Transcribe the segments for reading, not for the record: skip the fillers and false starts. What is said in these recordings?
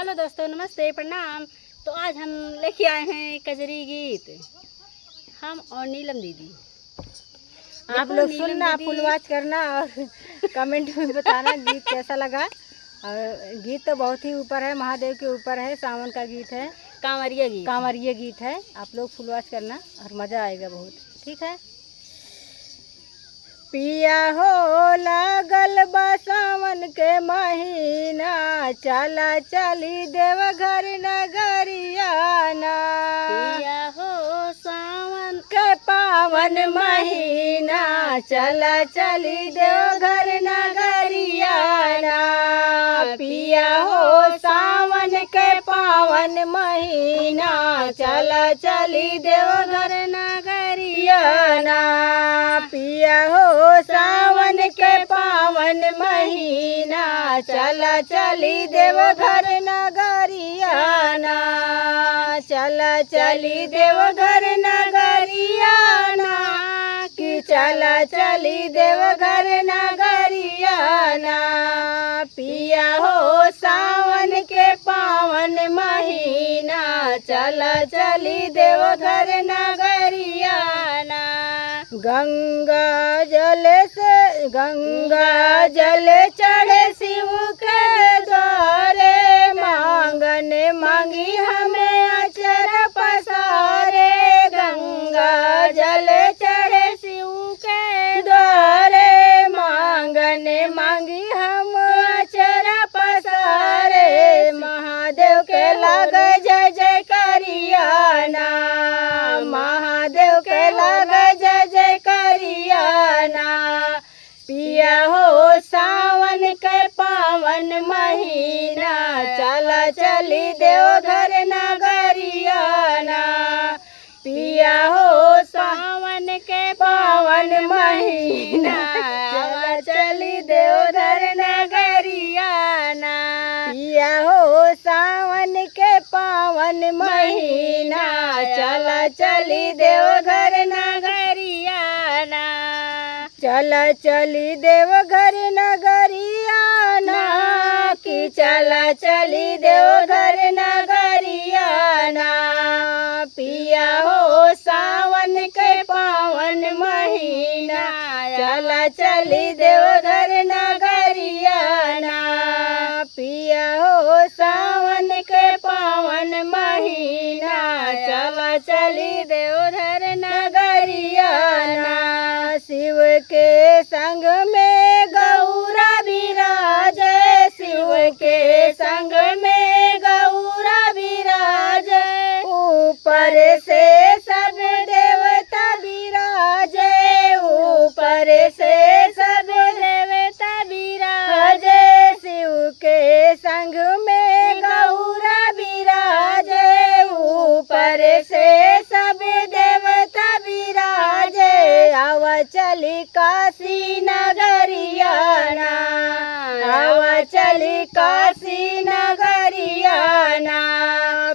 Hello दोस्तों, नमस्ते, प्रणाम। तो आज हम लेके आए हैं कजरी गीत, हम और नीलम दीदी। आप लोग सुनना, फुल वॉच करना और कमेंट में बताना गीत कैसा लगा। और गीत तो बहुत ही ऊपर है, महादेव के ऊपर है, सावन का गीत है, कांवरिया गीत है। आप लोग फुल वॉच करना और मज़ा आएगा बहुत। ठीक है। पिया हो लागल बा सावन के महीना, चला चली देवघर नगरियाना। पिया हो सावन के पावन महीना, चला चली देवघर नगरियाना। पिया हो सावन के पावन महीना, चला चली देवघर नगरियाना। पिया हो सावन के पावन महीना, चला चली देवघर नगरियाना। चला चली देवघर नगरियाना, कि चला चली देवघर नगरियाना। पिया हो सावन के पावन महीना, चला चली देवघर नगरियाना। गंगा जल चढ़े शिव के द्वारे, मांगन मांगी हमें अचर पसारे। गंगा जल चढ़े शिव के द्वारे, मांगन मांगी हम अचर पसारे। महादेव के लग जय जय करियाना, महादेव के लग जय जय करियाना। पिया हो सावन के पावन महीना, चला चली देवघर नगरियाना। पिया हो सावन के पावन महीना, चला चली देवघर नगरियाना। पिया हो सावन के पावन महीना, चला चली देवघर नगरियाना। चला चली देवघर नगरियाना, कि चला चली देवघर नगरियाना। पिया हो सावन के पावन महीना, चला चली देवघर नगरियाना। पिया हो सावन के पावन महीना, चला चली देवघर नगरियाना। शिव के संग में गौरा विराजे, शिव के संग में गौरा विराजे। ऊपर से सब देवता विराजे, ऊपर से सब देवता विराजे। शिव के संग में गौरा विराजे, ऊपर से सब देवता विराजे। आवा चली काशी नगरियाना, आवा चली काशी नगरियाना।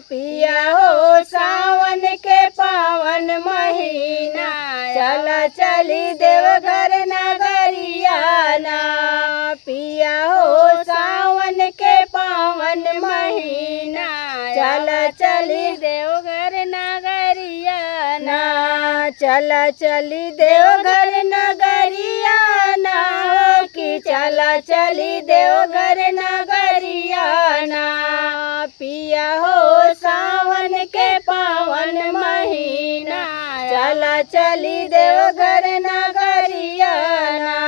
पिया हो सावन के पावन महीना, चला चली देवघर नगरियाना। पिया हो सावन के पावन महीना, चला चली देवघर नगरियाना। चला चली देवघर नगरियाना, कि चला चली देवघर नगरियाना। पिया हो सावन के पावन महीना, चला चली देवघर नगरियाना।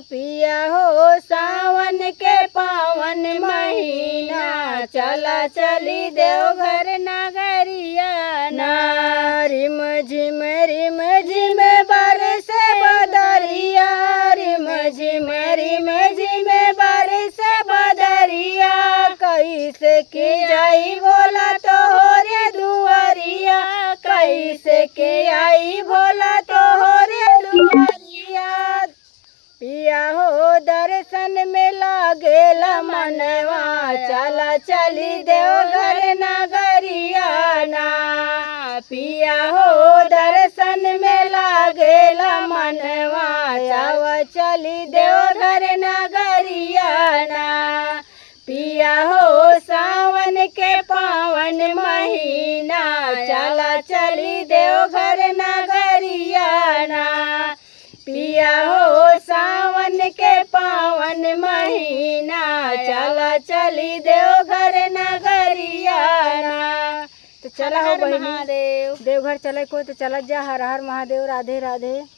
पिया हो सावन के पावन महीना, चला चली देवघर नगरियाना। रिम झिम बरसे बदरिया, रिम झिम बरसे बदरिया। कैसे के आई भोला तोहरे दुआरिया, कैसे के आई भोला तोहरे दुआरिया। पिया हो दर्शन में लागेला मनवा, चला चली देवघर नगरियाना। पिया हो दर्शन में लागेला मनवा, चला चली देवघर नगरियाना। पिया हो सावन के पावन महीना, चला चली देवघर नगरियाना। पिया हो सावन के पावन महीना, चला चली देवघर नगरियाना। तो चला हो बहिनी, महादेव। देवघर चले को तो चलत जा। हर हर महादेव, राधे राधे।